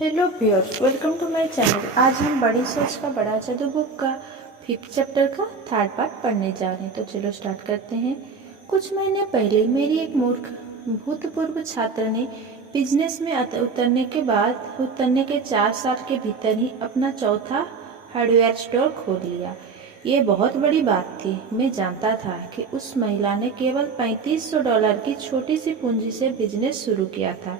Hello viewers, welcome to my channel. आज हम बड़ी सोच का बड़ा जादू बुक का 5th चैप्टर का 3rd पार्ट पढ़ने जा रहे हैं। तो चलो स्टार्ट करते हैं। कुछ महीने पहले मेरी एक मूर्ख भूतपूर्व छात्र ने बिजनेस में उतरने के 4 साल के भीतर ही अपना चौथा हार्डवेयर स्टोर खोल लिया। ये बहुत बड़ी बात थी। मैं जानता था कि उस महिला ने केवल $3500 की छोटी सी पूंजी से बिजनेस शुरू किया था।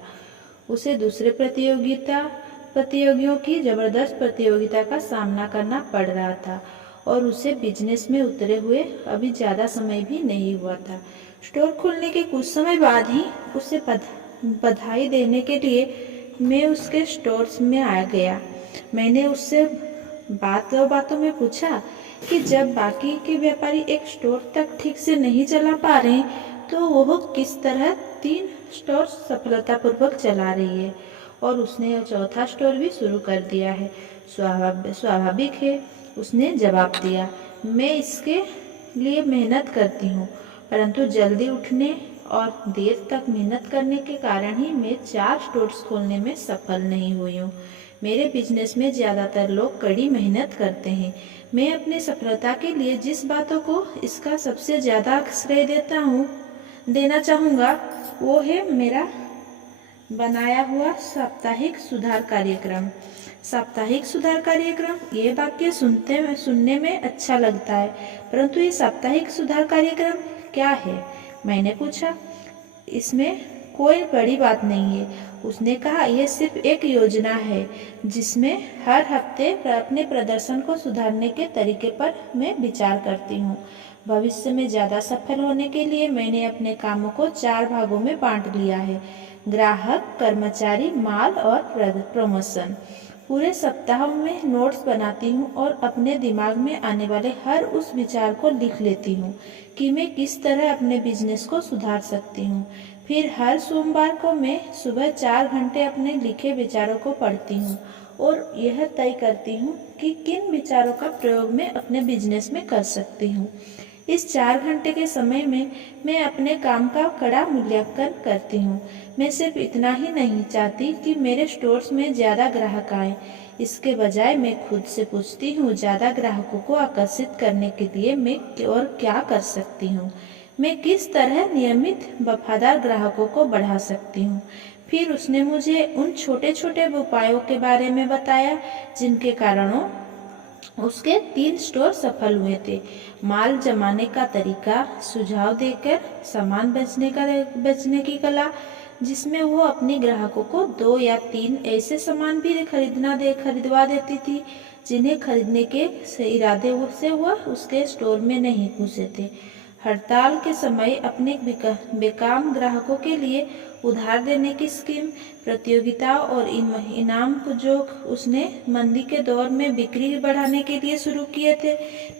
उसे दूसरे प्रतियोगियों की जबरदस्त प्रतियोगिता का सामना करना पड़ रहा था और उसे बिजनेस में उतरे हुए अभी ज़्यादा समय भी नहीं हुआ था। स्टोर खोलने के कुछ समय बाद ही उसे बधाई देने के लिए मैं उसके स्टोर में आ गया। मैंने उससे बातों में पूछा कि जब बाकी के व्यापारी एक स्टोर तक ठीक से नहीं चला पा रहे तो वह किस तरह 3 स्टोर सफलतापूर्वक चला रही है और उसने चौथा स्टोर भी शुरू कर दिया है। स्वाभाविक है, उसने जवाब दिया। मैं इसके लिए मेहनत करती हूँ, परंतु जल्दी उठने और देर तक मेहनत करने के कारण ही मैं 4 स्टोर्स खोलने में सफल नहीं हुई हूँ। मेरे बिजनेस में ज़्यादातर लोग कड़ी मेहनत करते हैं। मैं अपनी सफलता के लिए जिस बातों को इसका सबसे ज़्यादा श्रेय देना चाहूँगा वो है मेरा बनाया हुआ साप्ताहिक सुधार कार्यक्रम। साप्ताहिक सुधार कार्यक्रम, ये वाक्य सुनने में अच्छा लगता है, परंतु ये साप्ताहिक सुधार कार्यक्रम क्या है? मैंने पूछा। इसमें कोई बड़ी बात नहीं है, उसने कहा। यह सिर्फ एक योजना है जिसमें हर हफ्ते अपने प्रदर्शन को सुधारने के तरीके पर मैं विचार करती हूँ। भविष्य में ज़्यादा सफल होने के लिए मैंने अपने कामों को 4 भागों में बांट लिया है: ग्राहक, कर्मचारी, माल और प्रमोशन। पूरे सप्ताह में नोट्स बनाती हूँ और अपने दिमाग में आने वाले हर उस विचार को लिख लेती हूँ कि मैं किस तरह अपने बिजनेस को सुधार सकती हूँ। फिर हर सोमवार को मैं सुबह 4 घंटे अपने लिखे विचारों को पढ़ती हूँ और यह तय करती हूँ कि किन विचारों का प्रयोग मैं अपने बिजनेस में कर सकती हूँ। इस 4 घंटे के समय में मैं अपने काम का कड़ा मूल्यांकन करती हूँ। मैं सिर्फ इतना ही नहीं चाहती कि मेरे स्टोर्स में ज़्यादा ग्राहक आए। इसके बजाय मैं खुद से पूछती हूँ, ज़्यादा ग्राहकों को आकर्षित करने के लिए मैं और क्या कर सकती हूँ? मैं किस तरह नियमित वफादार ग्राहकों को बढ़ा सकती हूँ? फिर उसने मुझे उन छोटे छोटे उपायों के बारे में बताया जिनके कारणों उसके 3 स्टोर सफल हुए थे। माल जमाने का तरीका, सुझाव देकर सामान बेचने की कला, जिसमें वो अपने ग्राहकों को 2 या 3 ऐसे सामान भी खरीदवा देती थी जिन्हें खरीदने के इरादे से वह उसके स्टोर में नहीं घुसे थे। हड़ताल के समय अपने बेकाम ग्राहकों के लिए उधार देने की स्कीम, प्रतियोगिता और इनाम जो उसने मंदी के दौर में बिक्री बढ़ाने के लिए शुरू किए थे।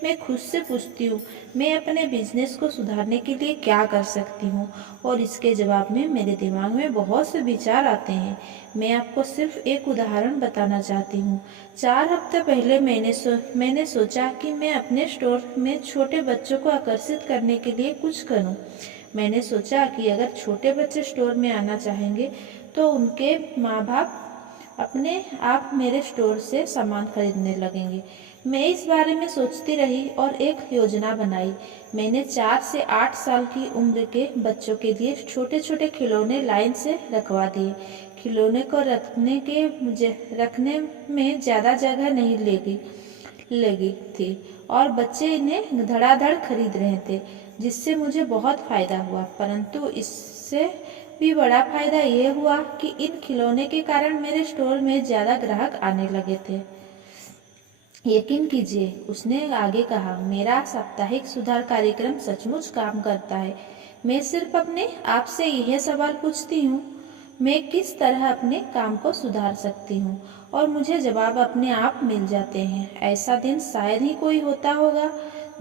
मैं खुद से पूछती हूँ, मैं अपने बिजनेस को सुधारने के लिए क्या कर सकती हूँ, और इसके जवाब में मेरे दिमाग में बहुत से विचार आते हैं। मैं आपको सिर्फ एक उदाहरण बताना चाहती हूँ। 4 हफ्ते पहले मैंने सोचा कि मैं अपने स्टोर में छोटे बच्चों को आकर्षित करने के लिए कुछ करूँ। मैंने सोचा कि अगर छोटे बच्चे स्टोर में आना चाहेंगे तो उनके माँ बाप अपने आप मेरे स्टोर से सामान खरीदने लगेंगे। मैं इस बारे में सोचती रही और एक योजना बनाई। मैंने 4 से 8 साल की उम्र के बच्चों के लिए छोटे छोटे खिलौने लाइन से रखवा दिए। खिलौने को रखने में ज़्यादा जगह नहीं लगी थी और बच्चे इन्हें धड़ाधड़ खरीद रहे थे, जिससे मुझे बहुत फायदा हुआ। परंतु इससे भी बड़ा फायदा ये हुआ कि इन खिलौने के कारण मेरे स्टोर में ज़्यादा ग्राहक आने लगे थे। यकीन कीजिए, उसने आगे कहा, मेरा साप्ताहिक सुधार कार्यक्रम सचमुच काम करता है। मैं सिर्फ अपने आप से यह सवाल पूछती हूँ, मैं किस तरह अपने काम को सुधार सकती हूँ, और मुझे जवाब अपने आप मिल जाते हैं। ऐसा दिन शायद ही कोई होता होगा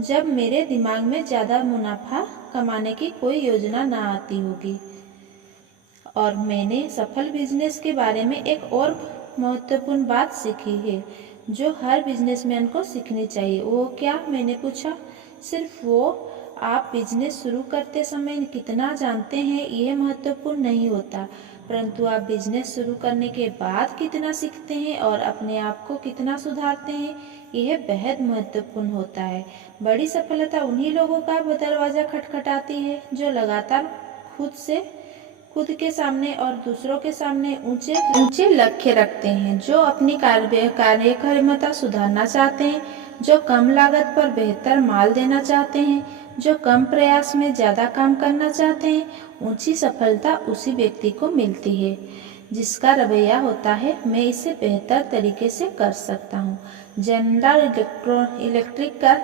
जब मेरे दिमाग में ज़्यादा मुनाफा कमाने की कोई योजना ना आती होगी। और मैंने सफल बिजनेस के बारे में एक और महत्वपूर्ण बात सीखी है जो हर बिजनेसमैन को सीखनी चाहिए। वो क्या? मैंने पूछा। सिर्फ वो आप बिजनेस शुरू करते समय कितना जानते हैं यह महत्वपूर्ण नहीं होता, परंतु आप बिजनेस शुरू करने के बाद कितना सीखते हैं और अपने आप को कितना सुधारते हैं, यह बेहद महत्वपूर्ण होता है। बड़ी सफलता उन्हीं लोगों का दरवाज़ा खटखटाती है जो लगातार खुद के सामने और दूसरों के सामने ऊंचे ऊंचे लक्ष्य रखते हैं, जो अपनी कार्यक्षमता सुधारना चाहते हैं, जो कम लागत पर बेहतर माल देना चाहते हैं, जो कम प्रयास में ज़्यादा काम करना चाहते हैं। ऊंची सफलता उसी व्यक्ति को मिलती है जिसका रवैया होता है, मैं इसे बेहतर तरीके से कर सकता हूँ। जनरल इलेक्ट्रिक का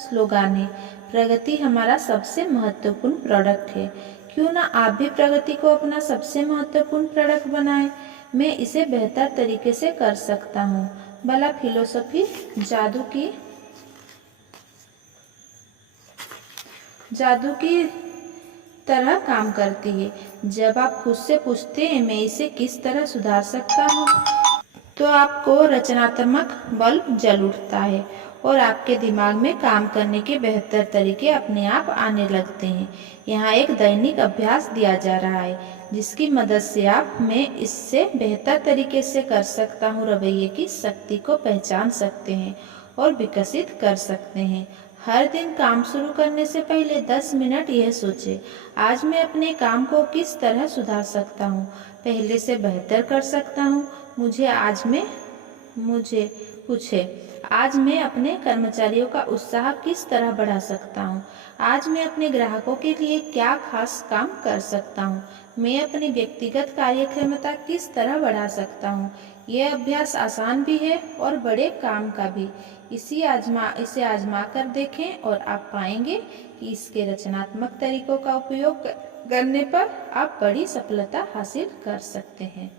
स्लोगान है, प्रगति हमारा सबसे महत्वपूर्ण प्रोडक्ट है। क्यों ना आप भी प्रगति को अपना सबसे महत्वपूर्ण प्रोडक्ट बनाएं। मैं इसे बेहतर तरीके से कर सकता हूँ। भला फिलोसफी जादू की तरह काम करती है। जब आप खुद से पूछते हैं मैं इसे किस तरह सुधार सकता हूँ, तो आपको रचनात्मक बल्ब जल उठता है और आपके दिमाग में काम करने के बेहतर तरीके अपने आप आने लगते हैं। यहाँ एक दैनिक अभ्यास दिया जा रहा है जिसकी मदद से आप मैं इससे बेहतर तरीके से कर सकता हूँ रवैये की शक्ति को पहचान सकते हैं और विकसित कर सकते हैं। हर दिन काम शुरू करने से पहले 10 मिनट यह सोचें, आज मैं अपने काम को किस तरह सुधार सकता हूँ, पहले से बेहतर कर सकता हूँ। मुझे पूछे, आज मैं अपने कर्मचारियों का उत्साह किस तरह बढ़ा सकता हूँ, आज मैं अपने ग्राहकों के लिए क्या खास काम कर सकता हूँ, मैं अपनी व्यक्तिगत कार्यक्षमता किस तरह बढ़ा सकता हूँ। यह अभ्यास आसान भी है और बड़े काम का भी। इसे आजमा कर देखें और आप पाएंगे कि इसके रचनात्मक तरीकों का उपयोग करने पर आप बड़ी सफलता हासिल कर सकते हैं।